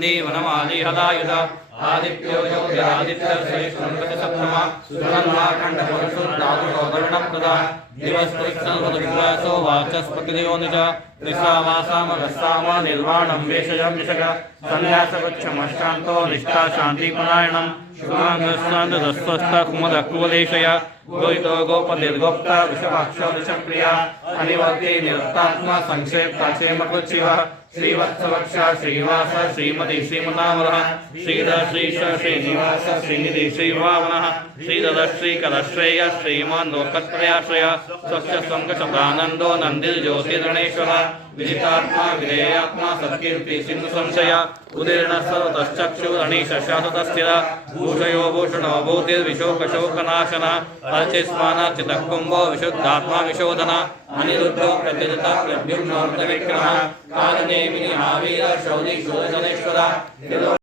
वनमाली हलायुध आदित्यो योगिरादित्यश्रेष्ठसप्तमा सुरन्माकण्डपरशुर्धातुरोदरणप्रदा दिवस्पृक्सन्वदविश्वासो वाचस्पतियो निज निशावासामगस्साम निर्वाणं वेशयं निषग सन्न्यासवक्षमष्टान्तो निष्ठा शान्तिपरायणं शुभाङ्गस्सान्दस्वस्थकुमदकुवलेशय गोहितो गोपनिर्गोप्ता विषवाक्षो विषप्रिया अनिवर्ति निरस्तात्मा संक्षेप्ता क्षेमकृच्छिवः श्रीवत्सवक्षा श्रीवास श्रीमती श्रीमनामरः श्रीधर श्रीश श्रीनिवास श्रीनिधि श्रीभावनः श्रीधर श्रीकलश्रेय श्रीमान् लोकत्रयाश्रय स्वच्छ संकशतानन्दो नन्दिर्ज्योतिर्गणेश्वरः विदितात्मा विधेयात्मा सत्कीर्ति सिंधु संशय उदीर्ण सर्वतश्चक्षुरणीश शाश्वतस्थिर भूषयो भूषणो भूतिर्विशोकशोकनाशन अर्चिस्मानार्चितः कुम्भो विशुद्धात्मा विशोधन अनिरुद्धो प्रतिदित प्रद्युम्नो विक्रमः कालनेमिनि महावीर शौरी शूरजनेश्वर